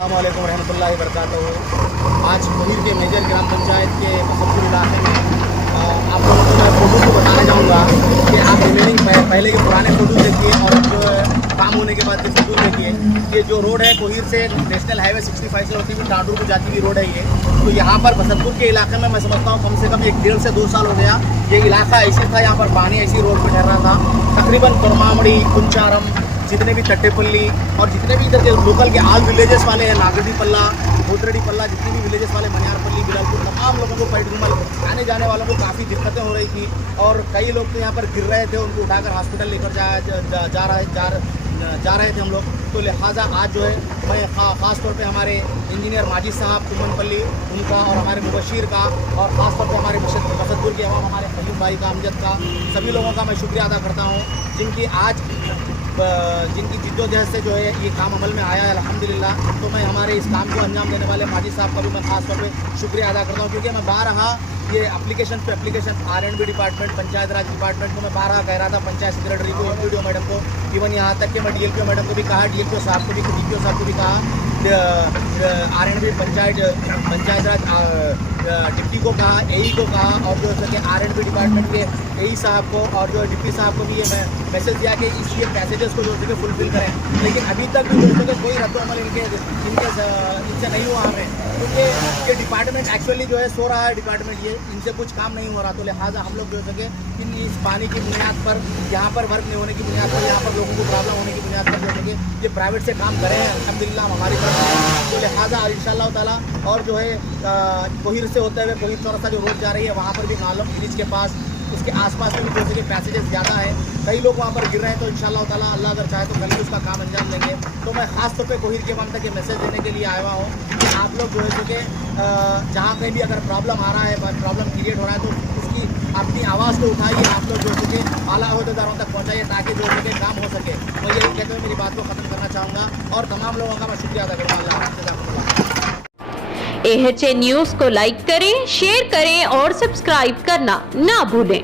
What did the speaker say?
अस्सलामुअलैकुम रहमतुल्लाहि वबरकातुहू। आज कोहिर के मेजर ग्राम पंचायत के मुसफ्फर इलाके में आप लोगों को मैं फ़ोटो को बताना चाहूँगा कि आप रिमेनिंग पहले के पुराने फ़ोटो देखिए और अब जो काम होने के बाद के फ़ोटो देखिए। ये जो रोड है कोहिर से नेशनल हाईवे 65 से होती हुई टांडूर को जाती हुई रोड है ये। तो यहाँ पर बसंतपुर के इलाके में मैं समझता हूँ कम से कम 1.5 से 2 साल हो गया ये इलाका ऐसी था, यहाँ पर पानी ऐसी रोड पर ठहर रहा था। तकरीबन कुरमामड़ी, कुंचारम, जितने भी तट्टेपल्ली और जितने भी इधर के लोकल के आल विलेजेस वाले हैं, नागदी पल्ला, भोतरडी पल्ला, जितने भी विलेजेस वाले, मनियारपल्ली, बिलालपुर, तमाम लोगों को पैटगुमल आने जाने वालों को काफ़ी दिक्कतें हो रही थी। और कई लोग तो यहाँ पर गिर रहे थे, उनको उठाकर हॉस्पिटल लेकर जा रहे थे हम लोग। तो लिहाजा आज जो है मैं ख़ास तौर पे हमारे इंजीनियर माजिद साहब कुमनपल्ली उनका और हमारे मुबशीर का और ख़ास तौर पे हमारे बसंतपुर के अवाम हमारे खलील भाई का, अमजद का, सभी लोगों का मैं शुक्रिया अदा करता हूँ जिनकी जिद्दोजहद से जो है ये काम अमल में आया है अल्हम्दुलिल्लाह। तो मैं हमारे इस काम को अंजाम देने वाले माजिद साहब का भी मैं खास तौर पे शुक्रिया अदा करता हूँ, क्योंकि मैं बारहा ये एप्लीकेशन पे एप्लीकेशन R&B डिपार्टमेंट, पंचायत राज डिपार्टमेंट को मैं बारहा कह रहा था, पंचायत सेक्रेटरी को, MPDO मैडम को, इवन यहाँ तक कि मैं DLPO मैडम को भी कहा, DLPO साहब को भी, DPO साहब को भी कहा, R&B पंचायत राज डिप्टी को कहा, AE को कहा और जो है कि R&B डिपार्टमेंट के AE साहब को और जो डिप्टी साहब को भी ये मैं मैसेज दिया कि इसके पैसेजेस को जो है फुलफिल करें। लेकिन अभी तक भी जो है कोई रद्द-ओ-अमल इनसे नहीं हुआ हमें, क्योंकि ये डिपार्टमेंट एक्चुअली जो है सो रहा है डिपार्टमेंट, ये इनसे कुछ काम नहीं हो रहा। तो लिहाजा हम लोग जो है कि इस पानी की बुनियाद पर, यहाँ पर वर्क नहीं होने की बुनियाद पर, यहाँ पर लोगों को प्रॉब्लम होने की बुनियाद पर जो है कि ये प्राइवेट से काम करें हैं अल्हम्दुलिल्लाह हमारी तरफ से। तो लिहाजा इंशाअल्लाह ताला और जो है कोहिर से होते हुए कोहिर चौरस्ता जो रोड जा रही है वहाँ पर भी नालम ब्रिज के पास उसके आसपास में भी जैसे कि पैसेजेस ज़्यादा है, कई लोग वहाँ पर गिर रहे हैं। तो इंशाअल्लाह ताला अल्लाह अगर चाहे तो कल ही उसका काम अंजाम देंगे। तो मैं ख़ास तौर पे कोहिर के वक्त तक ये मैसेज देने के लिए आया हुआ हूँ कि आप लोग जो है कि जहाँ कहीं भी अगर प्रॉब्लम आ रहा है, प्रॉब्लम क्रिएट हो रहा है, तो उसकी अपनी आवाज़ को उठाइए, आप लोग जो है कि आला अहदेदारों तक पहुँचाइए ताकि जो है कि काम हो सके। मैं यही कहते हुए मेरी बात को ख़त्म करना चाहूँगा और तमाम लोगों का मैं शुक्रिया अदा करूँगा। AHA न्यूज़ को लाइक करें, शेयर करें और सब्सक्राइब करना ना भूलें।